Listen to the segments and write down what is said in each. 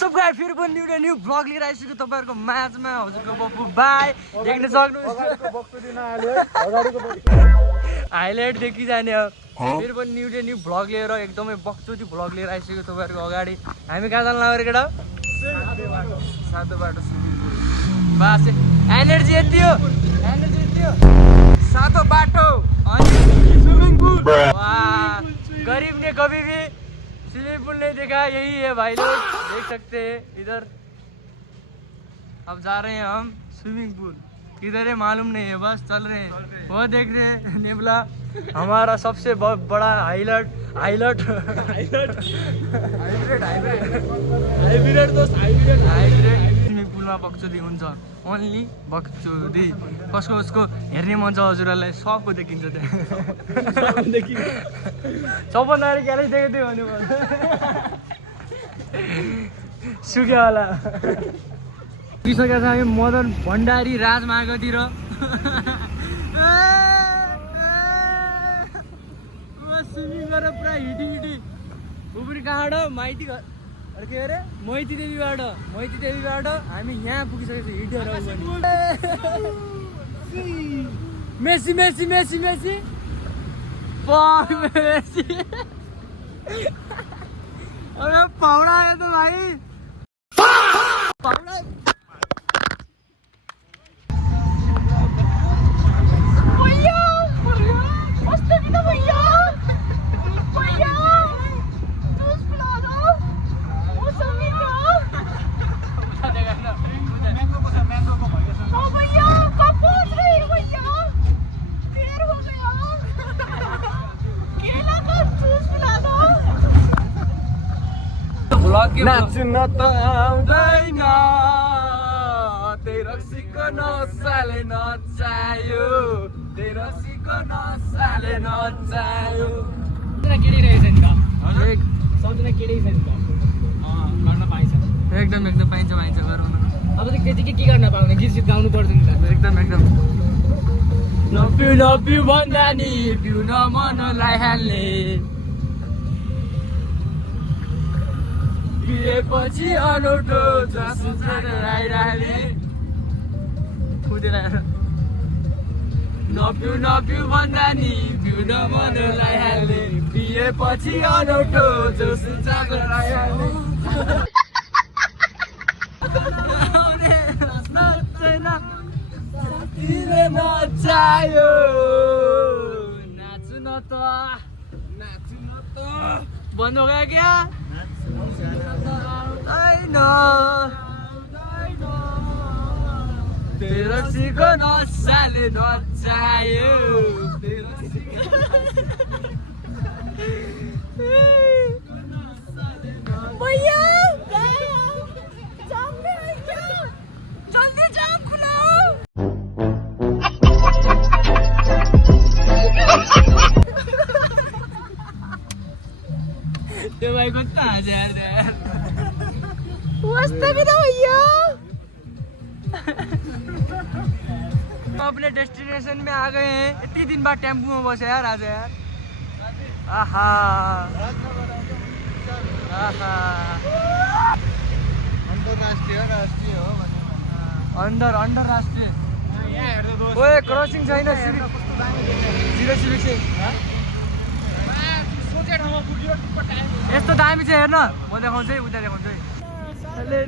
सब गाई फेरि पनि न्यू भ्लग लिएर आइसक्यो तपाईँहरूको माझमा हजुरको बब्बु बाई देख्न सक्नुहुन्छ हाइलाइट देखिजाने हो फेरि पनि न्यू भ्लग लिएर एकदमै बक्चोटी भ्लग लिएर आइसक्यो तपाईँहरूको अगाडि हामी कहाँ जानु लाग्यो केटा सातो बाटो स्विमिङ पुल बास एनर्जी यति हो सातो बाटो अनि स्विमिङ पुल वाह गरीब ने कभी भी स्विमिंग पूल नहीं देखा यही है भाई लोग देख सकते हैं इधर अब जा रहे हैं हम स्विमिंग पूल किधर है मालूम नहीं है बस चल रहे हैं वो देख रहे हैं नेबला हमारा सबसे बड़ा हाईलाइट स्विमिंग पूल में बक्चोदी हुन्छ ओन्ली बक्चोदी कसको उसको हेर्ने मन छ हजुरहरूलाई सबको देखिन्छ त्यहाँ सबभन्दा अगाडि क्यालेज देखेको थियो भन्नु सुक्यो होला पुगिसकेका छ हामी मदन भण्डारी राजमार्गतिर स्विमिङ गरेर पुरा हिटी उब्री कहाँबाट माइती के अरे मैती देवीबाट हामी यहाँ पुगिसकेको छौँ हिटेर Messi Messi Messi Messi Messi अरे पाउडा आयो त भाइ पाउडा नाच्न त आउँदैन तेरसीको नसाले नचायो केटी रहेछ नि त सबजना केटी छ नि त गर्न पाइन्छ एकदम पाइन्छ गरौँ न अब चाहिँ त्यति के गर्न पाउने गीत गाउनु पर्छ नि त एकदम लभ यु भन्दा नि पिउन मनलाई हाल्ने पिएपछि अनौठो जसो आइरहने नपिउ भन्दा नि पिउन मनलाई हाल्ने पिएपछि अनौठो जसो जागर आइहाल्ने साथीले नचायो नाच्नु न त बन्द हो गयो क्या तेरसीको नसाले नचायो जल्दी जाम खुलाओ त्यो भाई कता हजार मस्त भी तो भैया अपने डेस्टिनेशन में आ गए हैं इतनी दिन बाद टेम्पो में बसे यार आज यार आहा अंदर राष्ट्रीय ओए क्रॉसिंग छैन जीरो सिभिक यस्तो दामी चाहिँ हेर्न म देखाउँछु है उता देखाउँछु है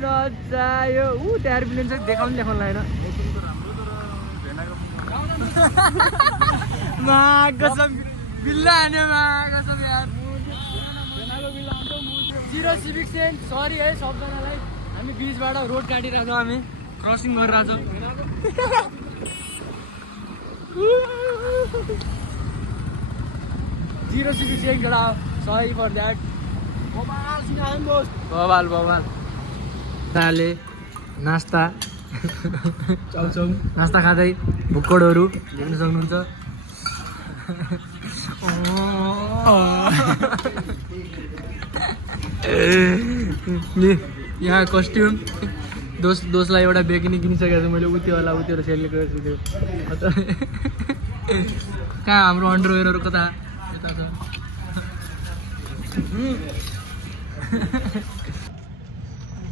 नचायो एयरप्लेन चाहिँ देखाउनु होइन बिल्ला हान्यो यार जीरो सिभिक सेन्स सरी है सबजनालाई हामी बिचबाट रोड काटिरहेको छौँ हामी क्रसिङ गरिरहेको छौँ जीरो सिभिक सेन्स एउटा सरी फर द्याट बबाल ताले नास्ता चाउचाउ नास्ता खाँदै भुक्कडहरू देख्न सक्नुहुन्छ यहाँ कस्ट्युम दोस्तलाई एउटा बेकिनी किनिसकेको छु मैले उत्योवाला उत्यो सेलले गरेको छु त्यो कहाँ हाम्रो अन्डरवेयरहरू कता यता छ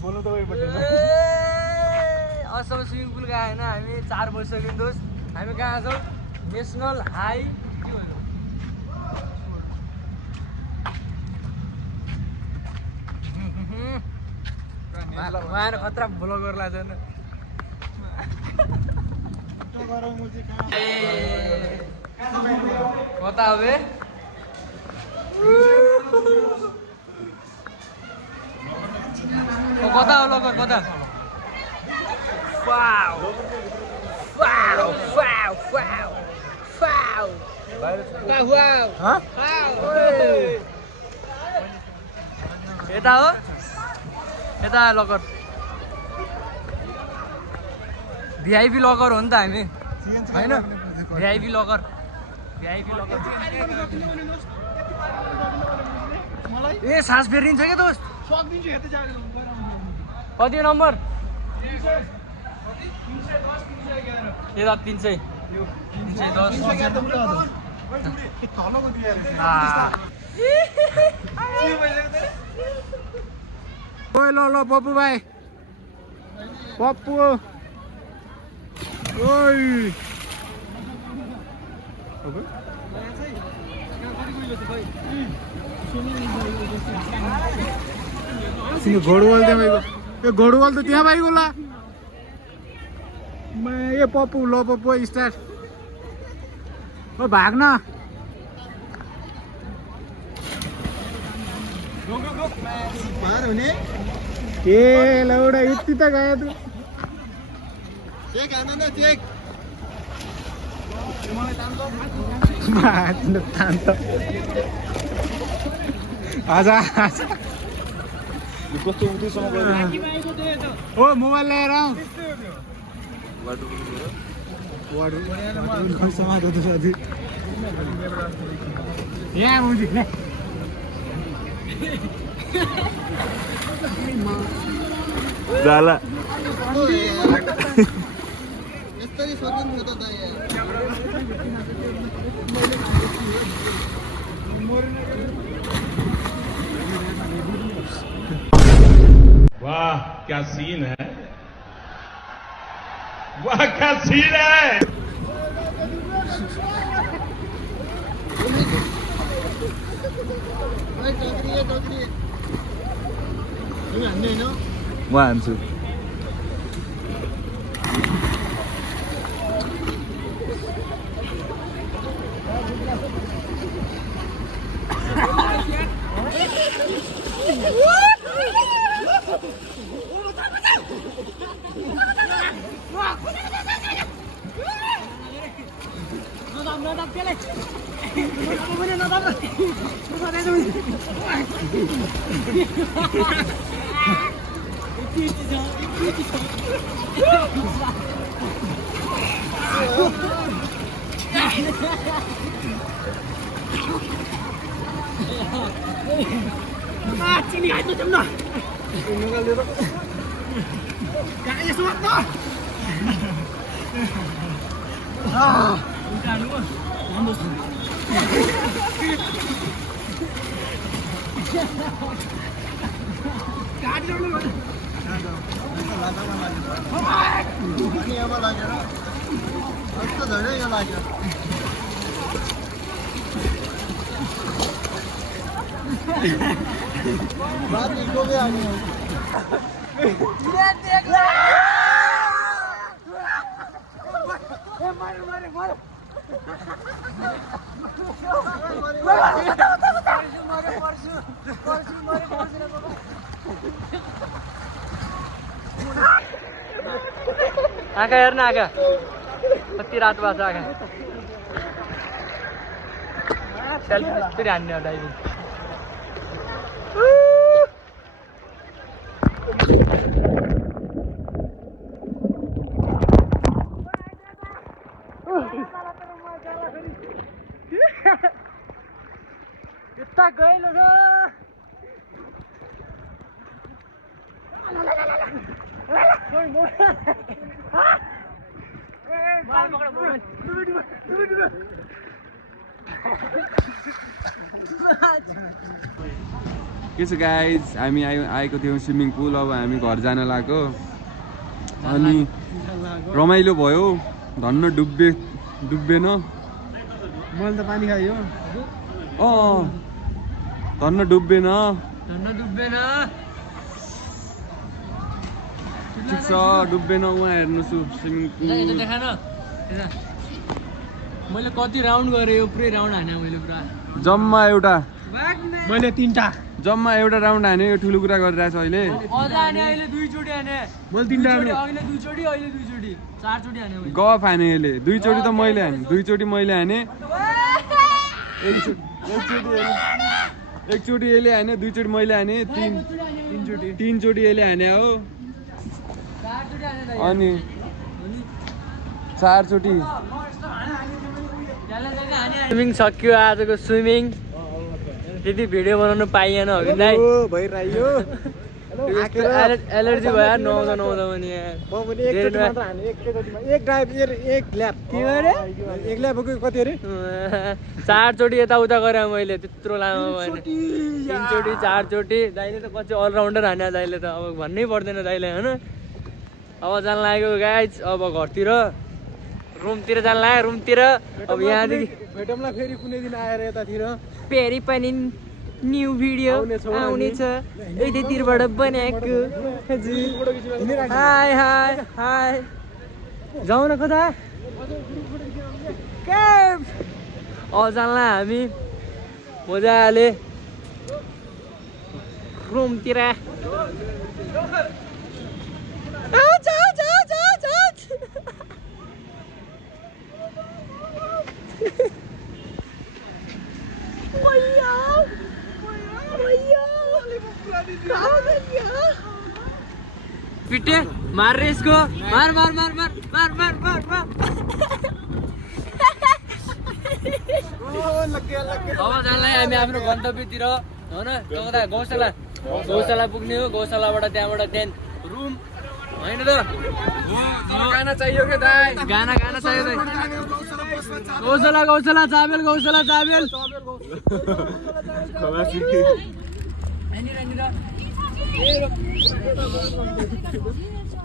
बोल्नु तपाईँपट्टि असम स्विमिङ पुल गएको होइन हामी 4 बजिसक्यो दोस्त हामी कहाँ छौँ नेसनल हाई उहाँ खतरा ब्लगर लाग्दैन कता हो बे कता हो लगर कता यता हो यता लकर भिआइपी लकर हो नि त हामी होइन भिआइपी लकर ए सास फेरिन्छ क्या दोस्त कति नम्बर यता 300 ओए लो पप्पू भाइ पप्पू ओइ घोडवाल त्यहाँ भाइको ए घोडवाल त त्यहाँ भाइको ला ए पप्पू लो पप्पू स्टार्ट ओ भाग्न ए लौडा यति त गयो तँ आजा ओ मोबाइल लिएर आऊ यहाँ हुन्छ जाला वाह क्या सीन है वाह क्या सीन है म हान्छु चिनी हाल्नु जाउँ न कहाँ यसो न आँखा हेर्न आँखा कति रात भएको छ आँखा सेल्फी फेरि हान्ने हो डाइभिङ यता गइलो छ के छ गाइज हामी आएको थियौँ स्विमिङ पुल अब हामी घर जान लाग्यो अनि रमाइलो भयो धन्न डुब्बेन मैले त पानी खायो धन्न डुब्बेन ठिक छ डुब्बेन उहाँ हेर्नुहोस् स्विमिङ पुल मैले कति राउन्ड गरेँ यो पुरै राउन्ड हाने मैले पुरा जम्मा एउटा मैले 3टा जम्मा एउटा राउन्ड हाने यो ठुलो कुरा गरिरहेछ अहिले अझ हाने अहिले 2 चोटि हाने मैले 3टा अहिले 2 चोटि अहिले 2 चोटि 4 चोटि हाने मैले गफ हाने यसले 2 चोटि त मैले हाने 2 चोटि मैले हाने एक चोटि यसले हाने 2 चोटि मैले हाने 3 चोटि यसले हाने हो 4 चोटि हाने अनि 4 चोटि स्विमिङ सक्यो आजको स्विमिङ त्यति भिडियो बनाउनु पाइएन हो कि दाइ भइरह्यो एलर्जी भयो नुहाउँदा पनि म पनि एकचोटि मात्र हाने एक ड्राइभ एक ल्याप के अरे एक ल्याप कति अरे 4 चोटि यताउता गरेँ मैले त्यत्रो लामो भएन 3 चोटि 4 चोटि दाइले त कति अलराउन्डर हाने दाइले त अब भन्नै पर्दैन दाइले होइन अब जान लाग्यो गाइज अब घरतिर रुमतिर जान लाग्यो रुमतिर अब यहाँदेखि भेटौँला फेरि कुनै दिन आएर यतातिर फेरि पनि न्यू भिडियो आउनेछ यतैतिरबाट बनाएको हजुर हाई हाई हाई जाउँ न कता जानला हामी मजाले रुमतिर पिटे मार रे इसको मार मार मार मार मार मार मार मार अब जानलाई हामी आफ्नो गन्तव्यतिर होइन कता गौशाला पुग्ने हो गौशालाबाट त्यहाँबाट रुम होइन त गाना चाहियो के दाइ गाना चाहियो दाइ गौशाला चाबेल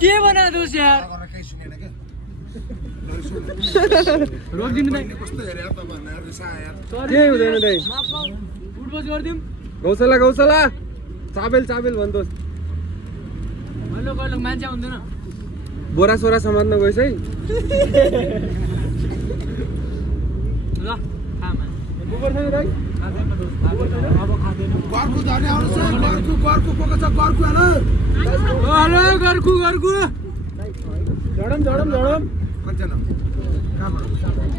के बना दोस् यार रोकिदिनु दाइ के हुँदैन दाइ उठबस गरिदिउँ गौशाला चाबेल भन्दोस् कहिले मान्छे हुँदैन बोरा सोरा समात्न गइस है ल खामा हेलो गर्कु झडम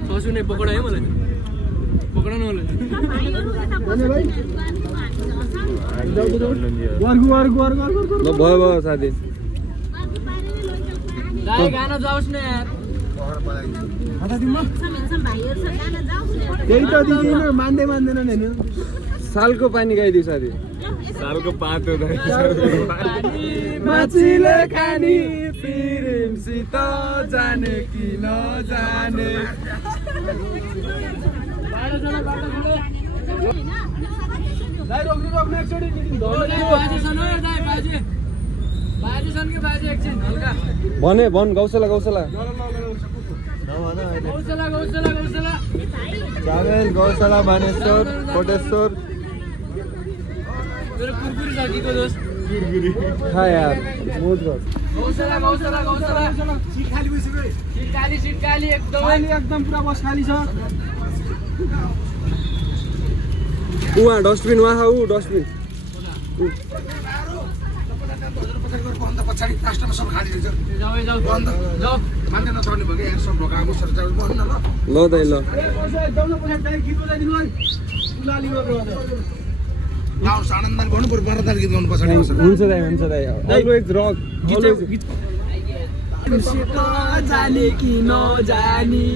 ससु नै पकडा है मलाई पकडा न मलाई भयो साथी गाना जाओस् न यार त्यही त दिदी मान्दैन नि सालको पानी गाइदियो साथी सालको पातो माछीले खानी प्रेमसित जाने कि नजाने भन गौशाला चाबेल गौशाला बानेश्वर कोटेश्वर खा यार मोज गर सीट खाली एकदम पुरा बस खाली छ उहाँ डस्टबिन उहाँ ऊ डस्टबिन पछाडि प्लास्टरमा सब खाली रहेछ जाऊ मान्दै नचढ्ने भयो क्या सब ढोकाएको सर बन्द न ल दाइ ल गाउँ आनन्दन गर्नु पर्यो बरदार गीत गाउनु पछाडि हुन्छ दाइ अलवेज रक जाने कि नजानी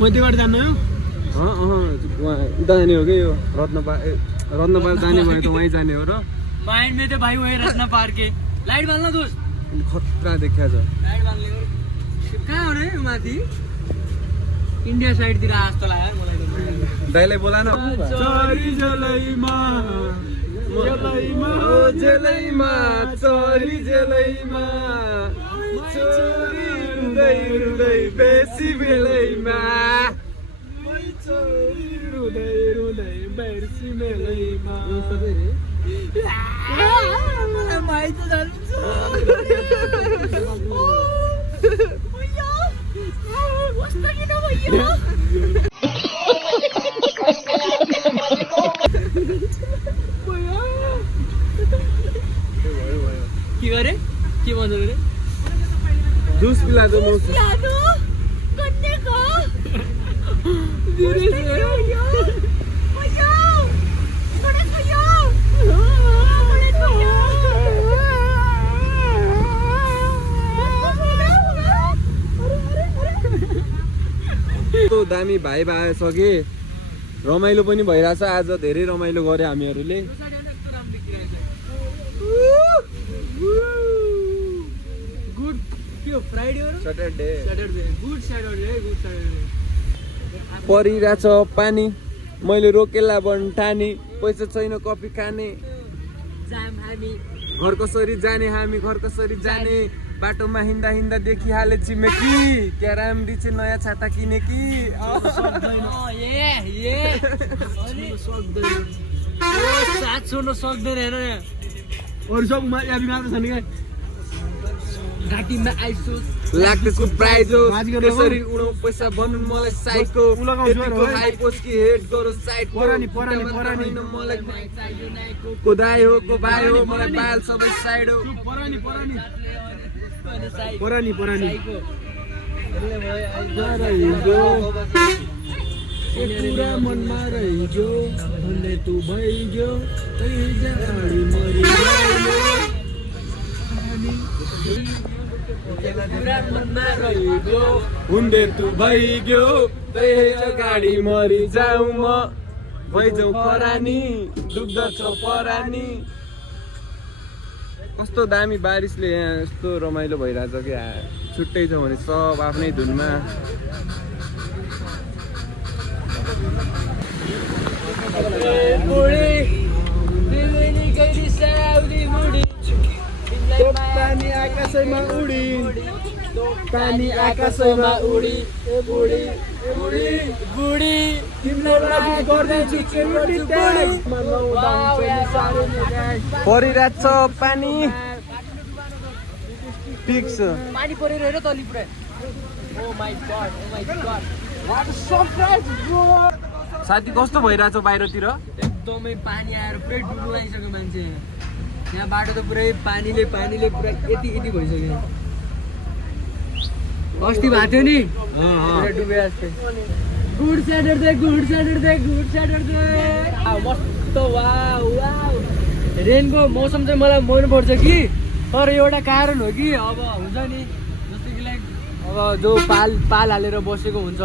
मध्यबाट जानु उहाँ उता जाने हो कि यो रत्नपाल जाने भयो त वहीँ जाने हो र माइंड में तो भाई वही रचना पार के लाइट बाल्न दोस्त खतरा देखिया छ लाइट बाल्ने कहाँ हो रे माथि इन्डिया साइड तिर जस्तो लाग्यो मलाई त दाइलाई बोला न चरी जलैमा जलैमा जलैमा चरी जलैमा चोरी रुँदै रुँदै बेसी बेलैमा चरी रुँदै रुँदै बेसी बेलैमा मलाई माइ त जान्छ कस्तो किन भयो के गरे के भन्नु रे जुस पिला दो मौसम Piano? Ganda ka? Serious, Gusto eh? ko yun. Kuya! Kulit ko yun! Kulit ko yun! यस्तो दामी भाइ आइसके रमाइलो पनि भइरहेछ आज धेरै रमाइलो गऱ्यो हामीहरूले गुड के हो फ्राइडे हो र Saturday Saturday good Saturday good Saturday परिरहेछ पानी मैले रोकेला बन ठानी पैसा छैन कफी खाने जाम हामी घर कसरी जाने हामी घर कसरी जाने बाटोमा हिँड्दा हिँड्दा देखिहाले छिमेकी क्या राम्री चाहिँ नयाँ छाता किने कि साथ छोड्न सक्दैन हेर यहाँ अरू सब याबी मात्र छ नि क्या घाँटीमा आइसोस लाख त्यसको प्राइज हो बाजी गरेर त्यसरी उडौ पैसा भन्नु मलाई साइको उ लगाउँछु त्यतिको है। हाई पोस्ट कि हेड गरो साइड परानी मलाई कोदाइ हो को भाइ हो मलाई बाल सबै साइड हो परानी परानी पुरा मनमा रहिजो भन्दै तु भइगयो हुँदै तु भइगयो त्यही गाडी मरि जाऊ म भइजाउ खरानी दुख्दछ परानी कस्तो दामी बारिसले यहाँ यस्तो रमाइलो भइरहेछ कि छुट्टै छ भने सब आफ्नै धुनमा पानी आकाशैमा उडी पानी आकाशैमा उडी ए बुढी बुढी तिम्रो लागि गर्दैछु चुरुटी ट्याग परिरहेछ पानी फिक्स पानी परेर हेर तली पुरै oh my god what surprise bro साथी कस्तो भइरहेछ बाहिरतिर एकदमै पानी आएर पुरै डुब्न लागिसक्यो मान्छे यहाँ बाटो त पुरै पानीले पुरा यति भइसक्यो अस्ति भएको थियो नि पुरा डुबे जस्तै गुड स्याटरडे मस्त वाउ रेनको मौसम चाहिँ मलाई मनपर्छ कि तर एउटा कारण हो कि अब हुन्छ नि जस्तो कि लाइक अब जो पाल हालेर बसेको हुन्छ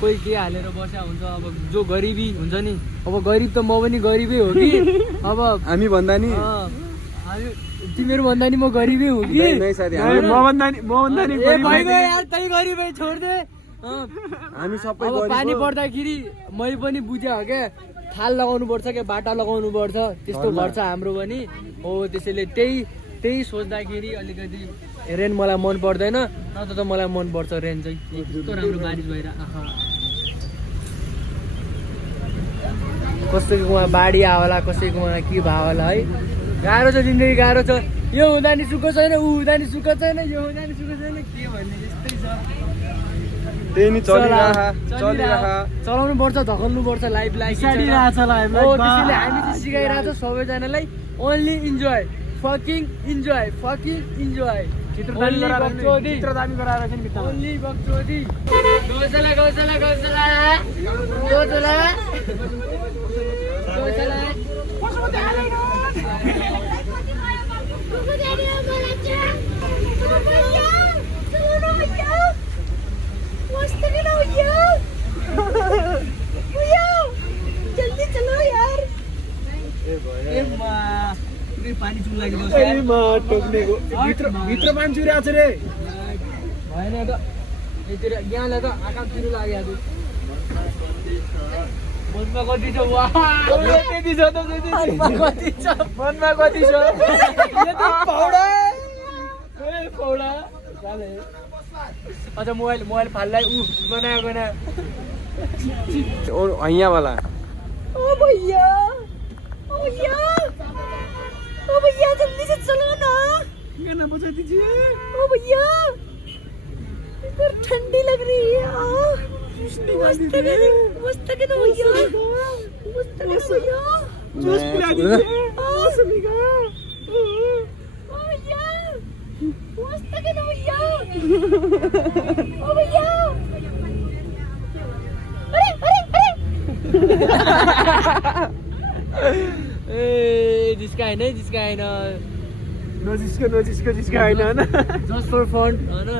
कोही के हालेर बसेको हुन्छ अब जो गरिबी हुन्छ नि अब गरिब त म पनि गरिबै हो कि अब हामी भन्दा नि तिमीहरू भन्दा नि म गरिबै हो कि नै साथी म भन्दा नि ए भइगयो यार तै गरिबै छोड्दे हामी सबै अब पानी पर्दाखेरि मैले पनि बुझेँ हो क्या थाल लगाउनु पर्छ क्या बाटा लगाउनु पर्छ त्यस्तो गर्छ हाम्रो पनि हो त्यसैले त्यही सोच्दाखेरि अलिकति रेन मलाई मन पर्दैन नत्र त मलाई मन पर्छ रेन चाहिँ यस्तो राम्रो बारिस भएर कसैकोमा बाढी आउला कसैकोमा के भयो होला है गाह्रो छ जिन्दगी गाह्रो छ यो हुँदा नि सुख छैन ऊ हुँदा नि सुख छैन यो हुँदा नि सुख छैन के भन्ने यस्तै छ त्यही नि चलिरह चलाउनु पर्छ धकल्नु पर्छ लाइफलाई त्यसैले हामी चाहिँ सिकाइरहेको छ सबैजनालाई ओन्ली इन्जोय फकिङ इन्जोय चित्रदानी गराएर चाहिँ भित्र ओन्ली बक्चोदी गौसला जल्दी चलो यार पानी चुन लागि भित्र पानी चुरिरहेको छ रे भएन त यतिर यहाँलाई त आकाश तिरो लाग्यो मनमा कति छ वा त्यति छ त मनमा कति छ पौडा पौडा अच्छा मोबाइल फाल्लाई बनायो और यहाँ वाला ओ भैया जल्दी से चलो ना गाना बजा दीजिए ओ भैया इधर ठंडी लग रही है मस्त के तो भैया जूस पिला दीजिए मौसमी का ओ भैया मस्त के तो भैया ओ भैया ए जिसका हैन नजिसको हैन जस्ट फर फन हैन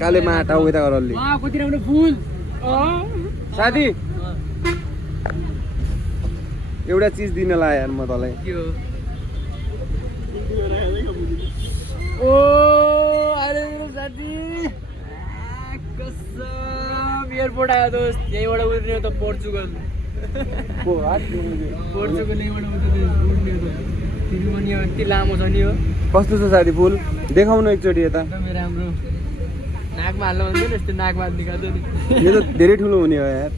काले माटा उता गर अलि वा कति राम्रो फुल साथी एउटा चीज दिन लाए यार म तँलाई के हो ओ अरे मेरो साथी कसम एयरपोर्ट आयो दोस्त यहीँबाट उड्ने हो त पोर्चुगल पोर्चुगल यहीँबाट उड्ने हो त तिमी पनि यति लामो छ नि हो कस्तो छ साथी फुल देखाउनु एकचोटि यता एकदमै राम्रो नाकमा हाल्नु हुन्छ नि यस्तो नाकमा निकाल्छ नि यो त धेरै ठुलो हुने हो यार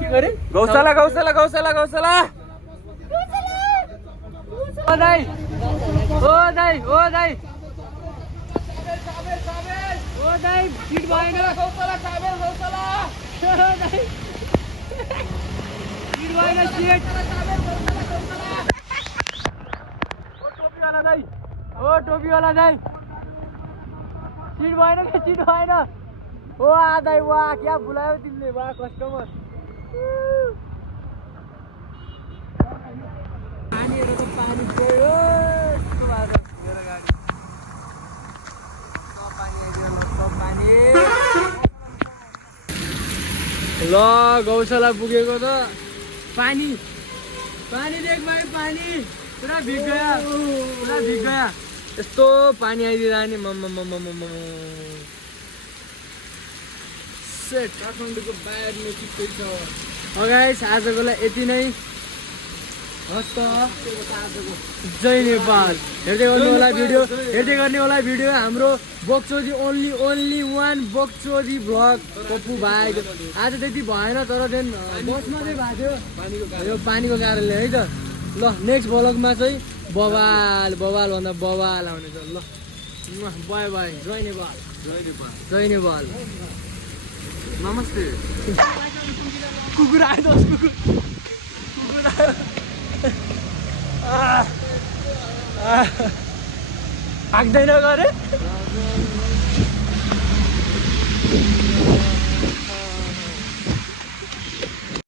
के गरे गौशाला ओ दाइ फिट भएन गौशाला फिट भएन सिट टोपीवाला दाइ सिट भएन ओ दाइ वाह क्या बुलायो तिमीले वाह कस्टमर पानीहरू त पानी गयो यस्तो भएर मेरो गाडी सब पानी ल गौशाला पुगेको त पानी देख भाइ पानी पुरा भिग गया यस्तो पानी आइदिरहने सेट काठमाडौँको बाहिर गाइस आजकोलाई यति नै जय नेपाल हेर्दै गर्ने होला भिडियो हाम्रो बक्चोदी ओन्ली वान बक्चोदी भ्लग पप्पु भाइ आज त्यति भएन तर देन बसमा चाहिँ भएको थियो यो पानीको कारणले है त ल नेक्स्ट भ्लगमा चाहिँ बवाल भन्दा बवाल आउनेछ ल बाई जय नेपाल नमस्ते कुकुर आयो कुकुर आयो भाग्दैन गरे